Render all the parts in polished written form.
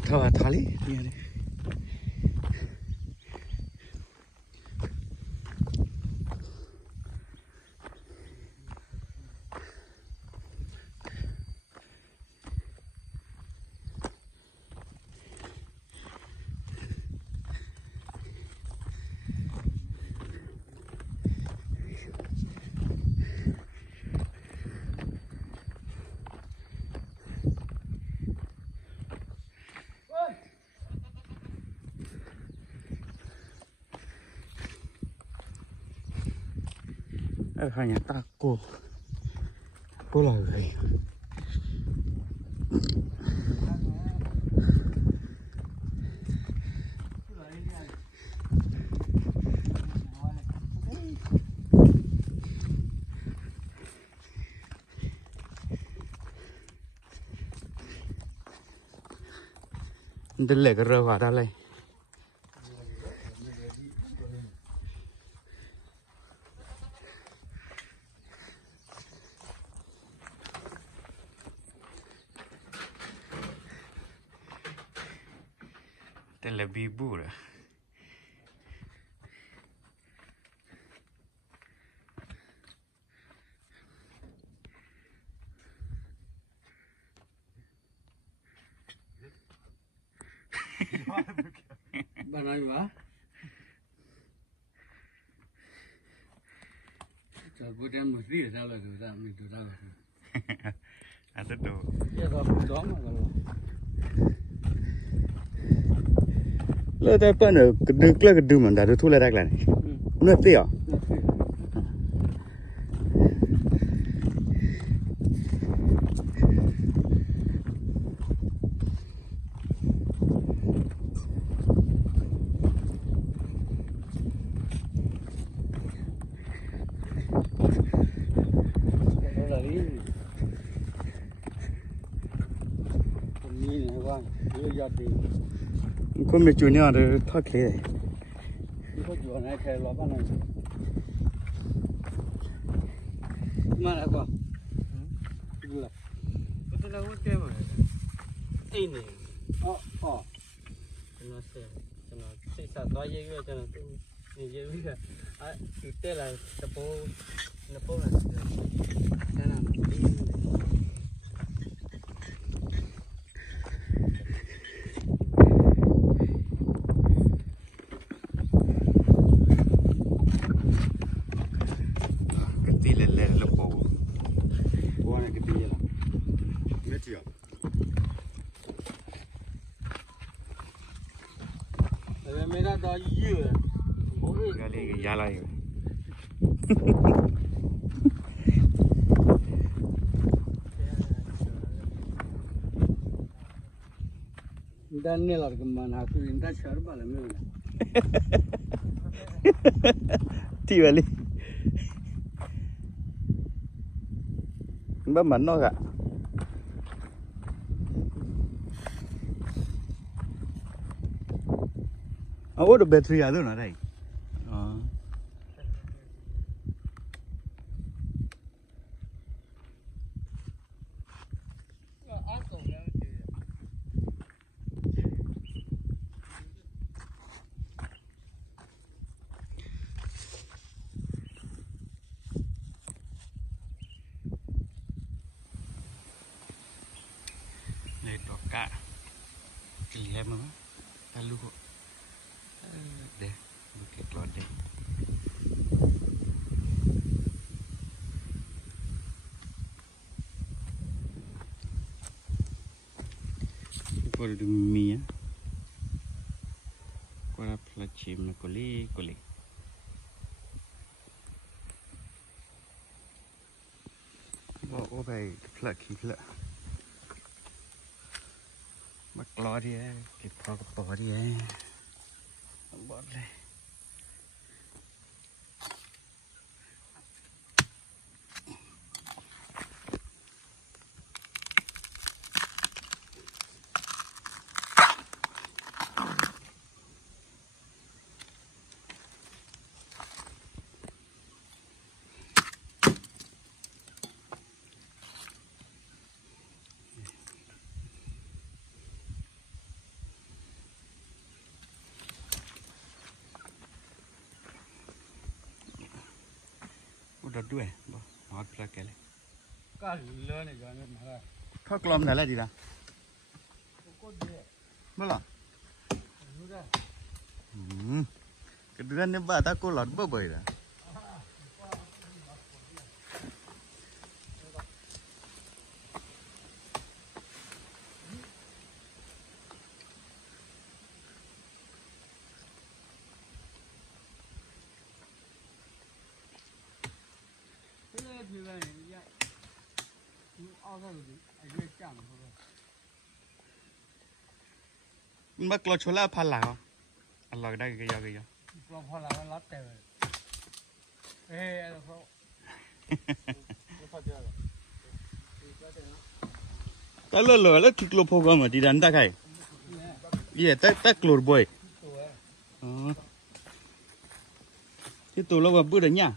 thì thao tháo đi đi đi hanya tako pola gay Dele ke rawa dalai Dele bibu dah Banai ba? Bukan mesti salah tu, tak mesti salah. ada tu Ya kalau dong kalau. Lo tak apa nak kedua mana ada tu lah dah kan? Nanti ya. Có mấy chú nhỏ đó thoát thế. Có chú này khai lo bán này. Mà là quoi? Là. Có là hút cái mà. Đây này. Nó sẽ sao đó dễ cái cho nó dễ cái. À, cái là tập bộ là cái nào Mera dah iya. Kali jalan. Dan ni lah kemana aku indah syarba lah mula. Tiba li. Mbak mana kak? Oh, ada bateri ada nak rai. Ni toka. Kelihatan mana? Lalu kok. Deh, bukit lodeh. Kau ada mie ya? Kau ada pelacim nak kulit. Oh baik, pelaki pula. Mak lodi ya, kita kau dia. Boleh. ถด้วยบ่ฮอตปลาแกเลย ก็เลื่อนอีกแล้วมาแล้ว ทอดกลอมไหนละดีละ ก็เดือด เมื่อหรอ รู้ได้ cái đứa này bà ta cô lọt bơ bời rồi bắt lo chỗ la pha lào ăn lòi đây cái gì พอเรารับแต่เฮ้ยเขาไม่พอเจอหรอก ta lo lo là thịt lo phô mà đi đánh ta khai yeah ta lột bồi cái tủ lo vào bữa đấy nhá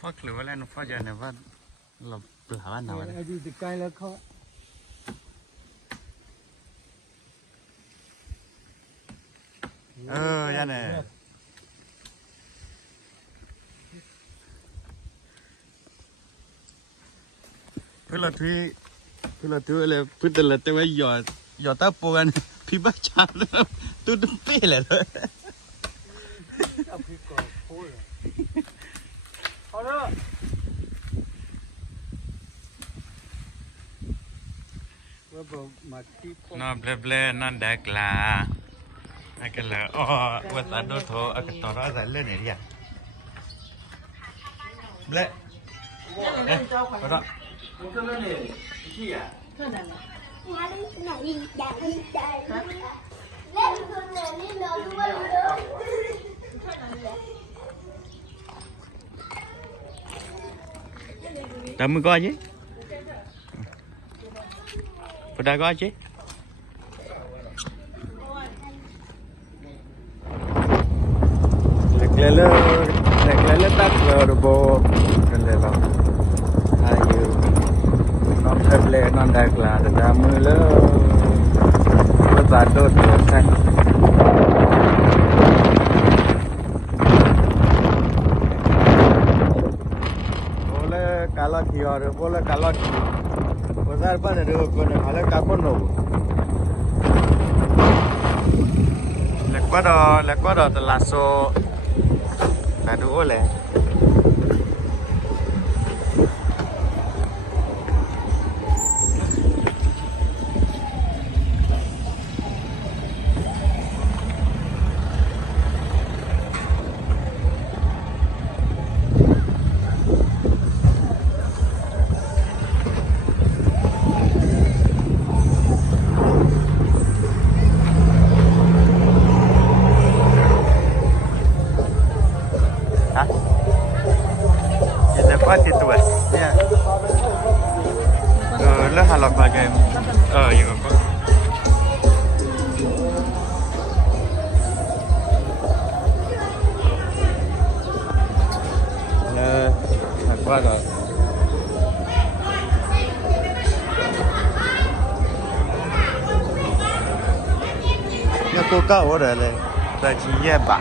phát lửa lên nó phát ra này phát là lửa nào đấy đi từ cây là khó ra này phải là là phải là tôi bây giờ ta po anh phi bắt chạm nữa tôi đừng biết là thôi nó ble ble nó đẹp là cái là vợ ta đốt thô cái tàu đó giải lên này đi à ble cái đó Đâm mới coi chứ Phụ đã coi chứ Lek lele tak rồi bộ Cần lele lo Hai yêu Non thép lệ non đẹp là Đã mưa lơ Nó giả đốt rồi xanh Kalau tiada, boleh kalau besar pun ada, kalau kapun no. Lekwa dah terlaso, dah dua le. Quá tuyệt vời nha. Lớp Hà Lộc là game gì mà có. Thật quá rồi. Nhà cô cao ở đây là chỉ nhẹ bả.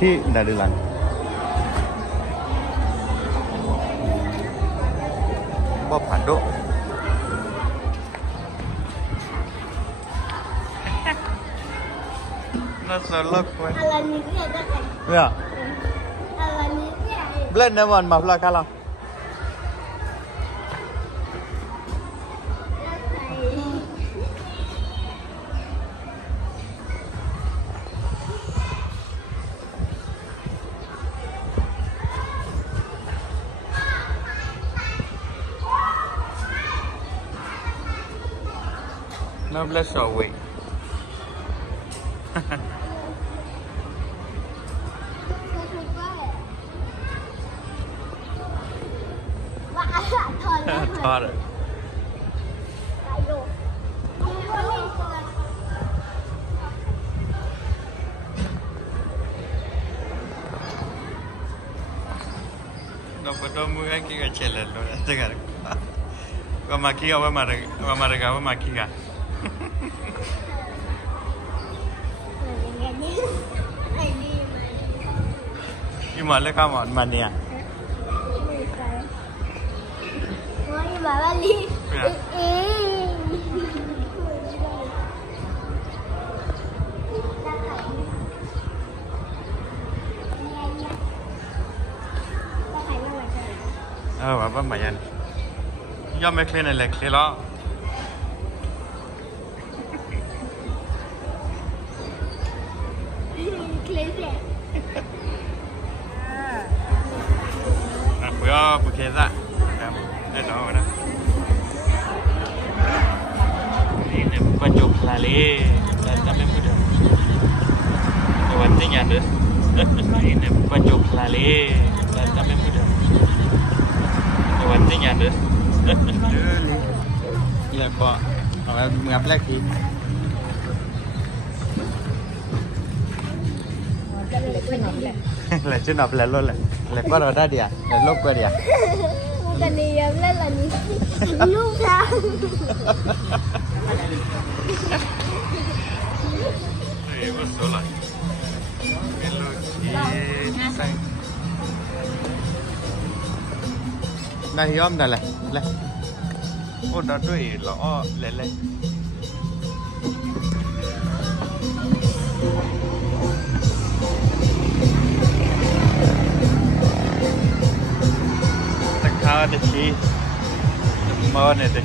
Thì đã được làm bóp phản độ nó sợ lốc quá yeah blend này mà là cái nào No bless away. Thought it. No, but don't move and get a chill. Go Makia, Mamaraga, Makia. You must look on Mania. Bà mày anh do mấy cái này là cái đó bữa kia ra đây đó đó ini baju lali dan kami muda kawan tinggal deh ini baju lali dan kami muda kawan tinggal deh ya kok kalau ngap lagi là chưa nộp lại luôn là có rồi đó đi à là lúc qua đi à cái này em lên là lúc ra đây một số lại cái lô chi xanh đây thì ông đây là ô đó đuổi lọ lẹ the cheese, the more the cheese.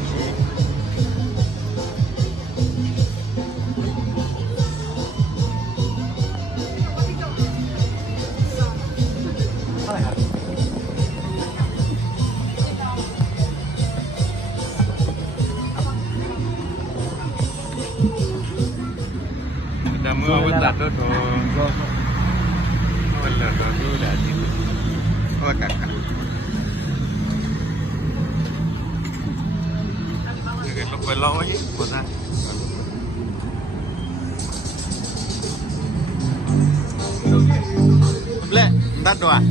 Kita mau buat tu tu, boleh tu dah sih. Oh kakak. Lúc về lâu ấy của ra lệ đắt đồ à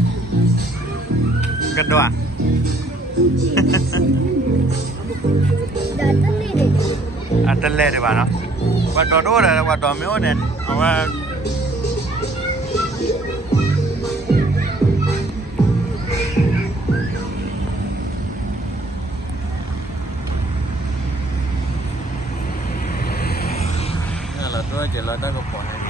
gật đồ à tân lệ thì bà nó và đồ đô là và đồ miếu này và tôi chỉ là đã có bỏ này